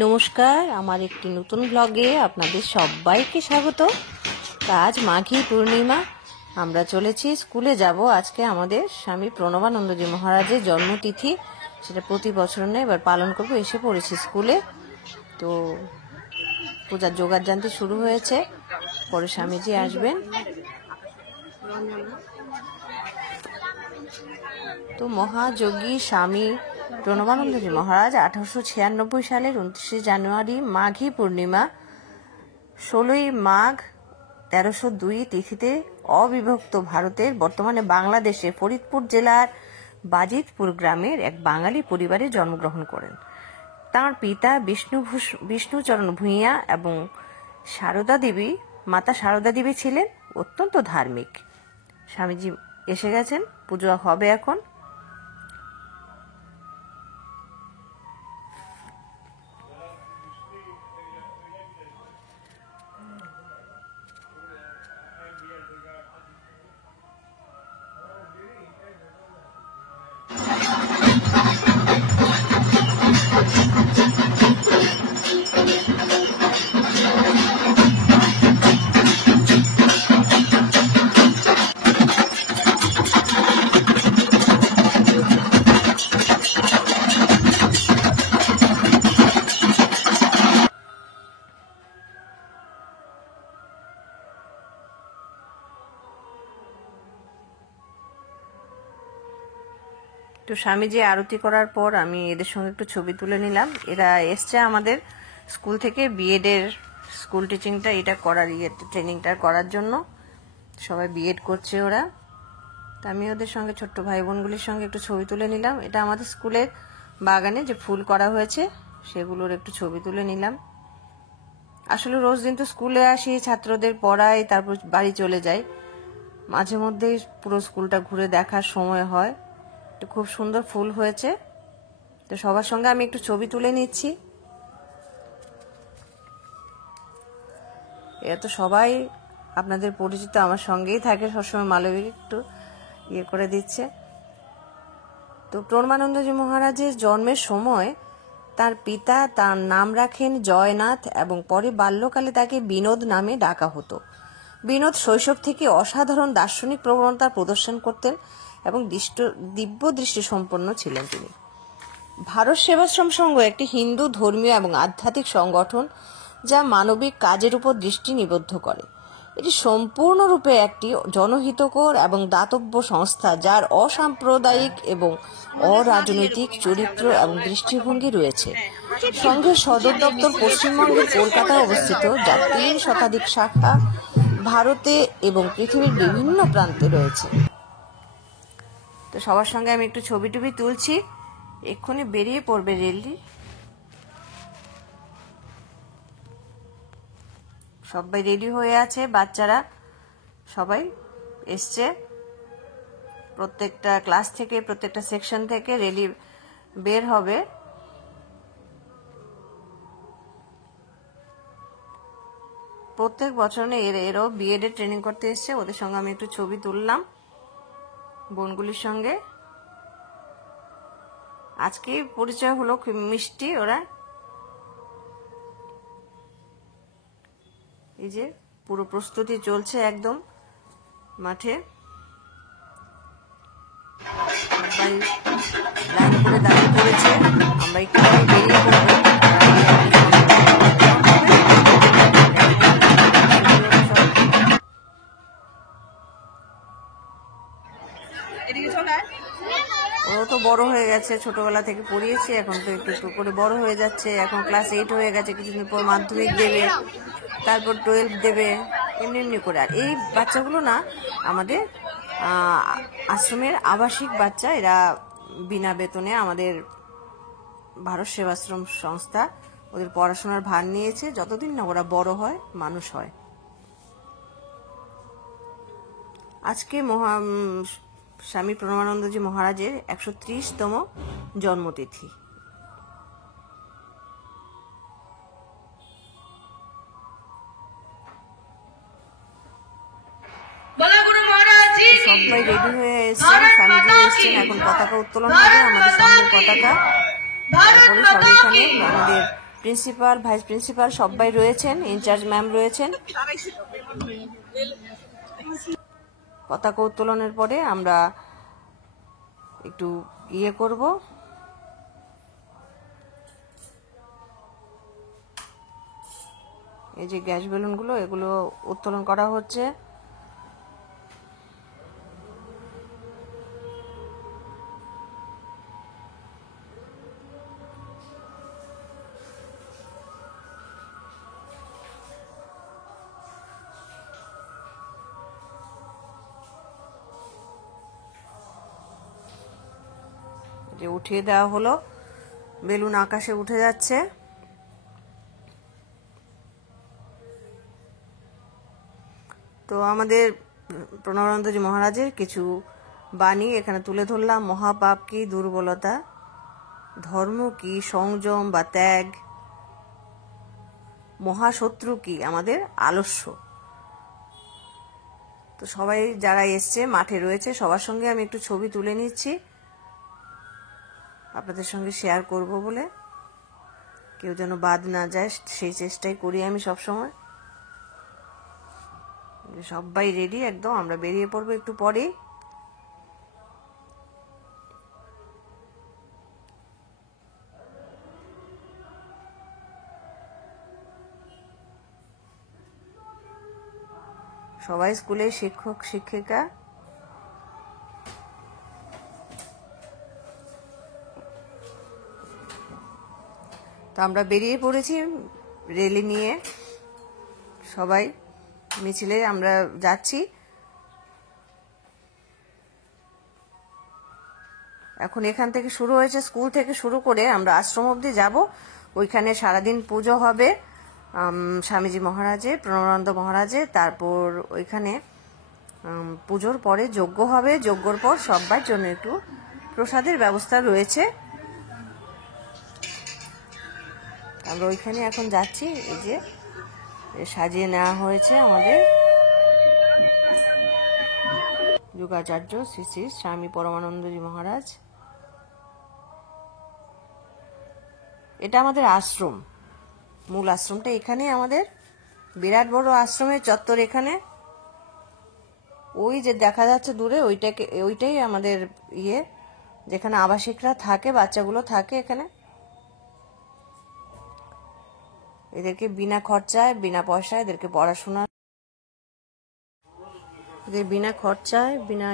নমস্কার, আমার একটি নতুন ব্লগে আপনাদের সবাইকে স্বাগত। আজ মাঘী পূর্ণিমা, আমরা চলেছি স্কুলে যাব। আজকে আমাদের স্বামী প্রণবানন্দজি মহারাজের জন্মতিথি, সেটা প্রতি বছর নেই, এবার পালন করবো। এসে পড়েছি স্কুলে, তো পূজার জোগাড় জানতে শুরু হয়েছে। পরে স্বামীজি আসবেন। তো মহাযোগী স্বামী প্রণবানন্দজি মহারাজ 1896 সালের 29শে জানুয়ারি মাঘী পূর্ণিমা 16ই মাঘ 1302 তিথিতে অবিভক্ত ভারতের বর্তমানে বাংলাদেশে ফরিদপুর জেলার বাজিতপুর গ্রামের এক বাঙালি পরিবারে জন্মগ্রহণ করেন। তাঁর পিতা বিষ্ণুচরণ ভূঁইয়া এবং মাতা সারদা দেবী ছিলেন অত্যন্ত ধার্মিক। স্বামীজি এসে গেছেন, পুজো হবে এখন। তো স্বামীজি আরতি করার পর আমি এদের সঙ্গে একটু ছবি তুলে নিলাম। এরা এসছে আমাদের স্কুল থেকে বিএড এর স্কুল টিচিংটা এটা করার ট্রেনিংটা করার জন্য। সবাই বিএড করছে ওরা। তা আমি ওদের সঙ্গে ছোট্ট ভাই বোনগুলির সঙ্গে একটু ছবি তুলে নিলাম। এটা আমাদের স্কুলের বাগানে যে ফুল করা হয়েছে সেগুলোর একটু ছবি তুলে নিলাম। আসলে রোজ দিন তো স্কুলে আসি, ছাত্রদের পড়াই, তারপর বাড়ি চলে যাই। মাঝে মধ্যেই পুরো স্কুলটা ঘুরে দেখার সময় হয়। খুব সুন্দর ফুল হয়েছে, তো সবার সঙ্গে আমি একটু ছবি তুলে নিচ্ছি। এরা তো সবাই আপনাদের পরিচিত, আমার সঙ্গেই থাকে সবসময়। মালবিক একটু করে দিচ্ছে। তো প্রণবানন্দজি মহারাজের জন্মের সময় তার পিতা তার নাম রাখেন জয়নাথ এবং পরে বাল্যকালে তাকে বিনোদ নামে ডাকা হতো। বিনোদ শৈশব থেকে অসাধারণ দার্শনিক প্রবণতা প্রদর্শন করতেন এবং দিব্য দৃষ্টি সম্পন্ন ছিলেন তিনি। ভারত সেবাশ্রম সংঘ একটি হিন্দু ধর্মীয় এবং আধ্যাত্মিক সংগঠন যা মানবিক কাজের উপর দৃষ্টি নিবদ্ধ করে। এটি সম্পূর্ণরূপে একটি জনহিতকর এবং দাতব্য সংস্থা, যার অসাম্প্রদায়িক এবং অরাজনৈতিক চরিত্র এবং দৃষ্টিভঙ্গি রয়েছে। সংঘের সদর দপ্তর পশ্চিমবঙ্গের কলকাতায় অবস্থিত, যার 3 শতাধিক শাখা ভারতে এবং পৃথিবীর বিভিন্ন প্রান্তে রয়েছে। তো সবার সঙ্গে আমি একটু ছবি টবি তুলছি। এক্ষুনি বেরিয়ে পড়বে রেলি। সবাই রেডি হয়ে আছে, বাচ্চারা সবাই এসছে। প্রত্যেকটা ক্লাস থেকে, প্রত্যেকটা সেকশন থেকে রেলি বের হবে। প্রত্যেক বছর এরাও বিএড এর ট্রেনিং করতে এসছে। ওদের সঙ্গে আমি একটু ছবি তুললাম বোনগুলির সঙ্গে। আজকে পরিচয় হলো, খুব মিষ্টি ওরা। এই যে পুরো প্রস্তুতি চলছে একদম মাঠে। সবাই লাইন করে দাঁড়িয়ে পড়েছে। আমরা একটু বেরিয়ে পড়বো। ও তো বড় হয়ে গেছে, ছোটবেলা থেকে পড়িয়েছি, এখন তো একটু একটু করে বড় হয়ে যাচ্ছে। এখন ক্লাস 8 হয়ে গেছে, কিছুদিন পর মাধ্যমিক দেবে, তারপর 12 দেবে, এমনি এমনি করে। আর এই বাচ্চাগুলো না আমাদের আশ্রমের আবাসিক বাচ্চা। এরা বিনা বেতনে আমাদের ভারত সেবাশ্রম সংস্থা ওদের পড়াশোনার ভার নিয়েছে, যতদিন না ওরা বড় হয়, মানুষ হয়। আজকে স্বামী প্রণবানন্দজি মহারাজের 130তম জন্মতিথি। সবাই রেডি হয়ে এসছেন, স্বামীজি এসছেন। এখন পতাকা উত্তোলন হবে, আমাদের সঙ্গে পতাকা। তারপরে সবাই এখানে আমাদের প্রিন্সিপাল, ভাইস প্রিন্সিপাল সবাই রয়েছেন, ইনচার্জ ম্যাম রয়েছেন। পতাকা উত্তোলনের পরে আমরা একটু করব, এই যে গ্যাস বেলুনগুলো, এগুলো উত্তোলন করা হচ্ছে। যে উঠিয়ে দেওয়া হলো, বেলুন আকাশে উঠে যাচ্ছে। তো আমাদের প্রণবানন্দজি মহারাজের কিছু বাণী এখানে তুলে ধরলাম। মহাপাপ কি, দুর্বলতা; ধর্ম কি, সংযম বা ত্যাগ; মহাশত্রু কি, আমাদের আলস্য। তো সবাই যারা এসছে, মাঠে রয়েছে, সবার সঙ্গে আমি একটু ছবি তুলে নিচ্ছি আপনাদের সঙ্গে শেয়ার করব বলে, কেউ যেন বাদ না যায় সেই চেষ্টাই করি আমি সবসময়। সবাই রেডি একদম, আমরা বেরিয়ে পড়বো একটু পরেই। সবাই স্কুলের শিক্ষক শিক্ষিকা। তো আমরা বেরিয়ে পড়েছি রেলি নিয়ে, সবাই মিছিলে আমরা যাচ্ছি। এখন এখান থেকে শুরু হয়েছে, স্কুল থেকে শুরু করে আমরা আশ্রম অবধি যাব। ওইখানে সারাদিন পুজো হবে স্বামীজি মহারাজের, প্রণবানন্দ মহারাজের। তারপর ওইখানে পুজোর পরে যজ্ঞ হবে, যজ্ঞর পর সবার জন্য একটু প্রসাদের ব্যবস্থা রয়েছে। আমরা ওইখানে এখন যাচ্ছি। এই যে সাজিয়ে নেওয়া হয়েছে আমাদের যুগাচার্য শ্রী শ্রী স্বামী পরমানন্দজি মহারাজ। এটা আমাদের আশ্রম, মূল আশ্রমটা এখানে আমাদের, বিরাট বড় আশ্রমের চত্বর এখানে। ওই যে দেখা যাচ্ছে দূরে, ওইটাই আমাদের যেখানে আবাসিকরা থাকে, বাচ্চাগুলো থাকে এখানে। এদেরকে বিনা খরচায়, বিনা পয়সায় এদেরকে পড়াশোনা, এদের বিনা খরচায়, বিনা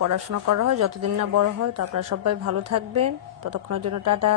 পড়াশোনা করা হয় যতদিন না বড় হয়। তো আপনারা সবাই ভালো থাকবেন, ততক্ষণের জন্য টাটা।